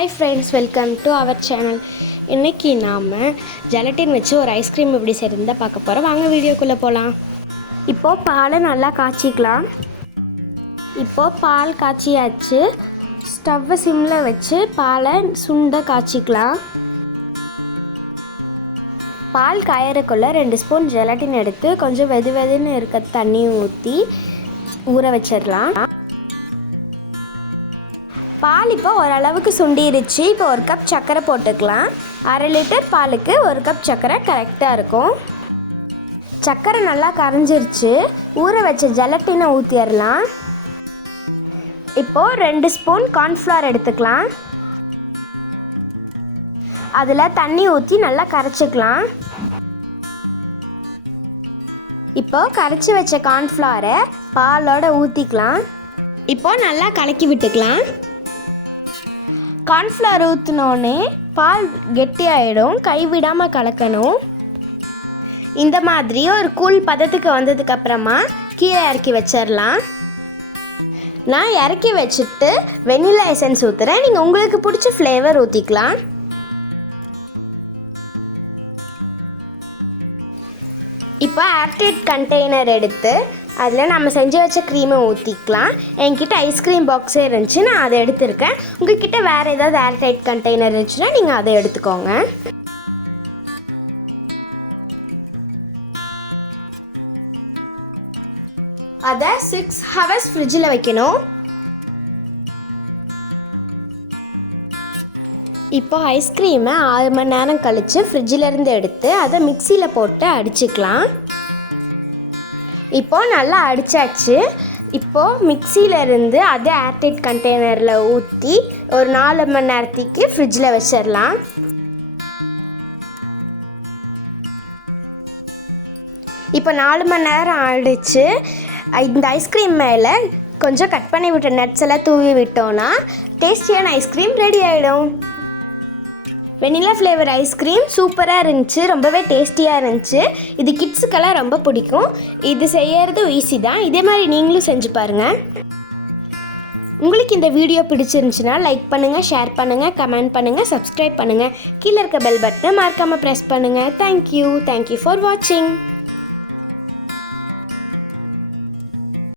Hi friends, welcome to our channel. இன்னைக்கு நாம gelatin வச்சு ஒரு ஐஸ்கிரீம் எப்படி செய்யறதுன்னு பார்க்க போறோம். வாங்க வீடியோக்குள்ள போலாம். இப்போ பாலை நல்லா காய்ச்சிக்கலாம். இப்போ பால் காய்ச்சியாச்சு. ஸ்டவ் சிம்ல வச்சு பாலை சுண்ட காய்ச்சிக்கலாம். பால் காயறதுக்குள்ள 2 ஸ்பூன் ஜெலட்டின் எடுத்து கொஞ்சம் வெதுவெதுன்னு இருக்க தண்ணி ஊற்றி ஊற வச்சிடலாம். பால் இப்போ ஓரளவுக்கு சுண்டிருச்சு. இப்போ 1 கப் சர்க்கரை போட்டுக்கலாம். 1/2 லிட்டர் பாலுக்கு 1 கப் சர்க்கரை கரெக்டாக இருக்கும். சர்க்கரை நல்லா கரைஞ்சிருச்சு. ஊற வச்ச ஜெலட்டினை ஊற்றிடலாம். இப்போது 2 ஸ்பூன் கார்ன்ஃப்ளவர் எடுத்துக்கலாம். அதில் தண்ணி ஊற்றி நல்லா கரைச்சிக்கலாம். இப்போது கரைச்சி வச்ச கார்ன்ஃப்ளவரை பாலோடு ஊற்றிக்கலாம். இப்போது நல்லா கலக்கி விட்டுக்கலாம். கார்ன்ஃப்ளவர் ஊற்றினோடனே பால் கெட்டியாயிடும். கைவிடாமல் கலக்கணும். இந்த மாதிரி ஒரு கூல் பதத்துக்கு வந்ததுக்கப்புறமா கீழே இறக்கி வச்சிடலாம். நான் இறக்கி வச்சுட்டு வெனிலா எசன்ஸ் ஊற்றுறேன். நீங்கள் உங்களுக்கு பிடிச்ச ஃப்ளேவர் ஊற்றிக்கலாம். இப்போ ஏர்டைட் கண்டெய்னர் எடுத்து அதில் நம்ம செஞ்சு வச்ச க்ரீமை ஊற்றிக்கலாம். என்கிட்ட ஐஸ்கிரீம் பாக்ஸே இருந்துச்சு, நான் அதை எடுத்துருக்கேன். உங்கள்கிட்ட வேறு ஏதாவது ஏர்டைட் கண்டெய்னர் இருந்துச்சுன்னா நீங்கள் அதை எடுத்துக்கோங்க. அதை 6 hours ஃப்ரிட்ஜில் வைக்கணும். இப்போ ஐஸ்கிரீமை 6 மணி நேரம் கழித்து ஃப்ரிட்ஜிலேருந்து எடுத்து அதை மிக்சியில் போட்டு அடிச்சுக்கலாம். இப்போது நல்லா அடித்தாச்சு. இப்போது மிக்சியிலேருந்து அதை ஏர்டைட் கண்டெய்னரில் ஊற்றி ஒரு 4 மணி நேரத்துக்கு ஃப்ரிட்ஜில் வச்சிடலாம். இப்போ 4 மணி நேரம் ஆயிடுச்சு. இந்த ஐஸ்கிரீம் மேலே கொஞ்சம் கட் பண்ணி விட்ட நட்ஸ் எல்லாம் தூவி விட்டோன்னா டேஸ்டியான ஐஸ்கிரீம் ரெடி ஆகிடும். வெனிலா ஃப்ளேவர் ஐஸ்கிரீம் சூப்பராக இருந்துச்சு. ரொம்பவே டேஸ்டியாக இருந்துச்சு. இது கிட்ஸுக்கெல்லாம் ரொம்ப பிடிக்கும். இது செய்யறது ஈஸி தான். இதே மாதிரி நீங்களும் செஞ்சு பாருங்கள். உங்களுக்கு இந்த வீடியோ பிடிச்சிருந்துச்சுன்னா லைக் பண்ணுங்கள், ஷேர் பண்ணுங்கள், கமெண்ட் பண்ணுங்கள், சப்ஸ்கிரைப் பண்ணுங்கள். கீழே இருக்க பெல் பட்டனை மறக்காமல் ப்ரெஸ் பண்ணுங்கள். தேங்க்யூ ஃபார் வாட்சிங்.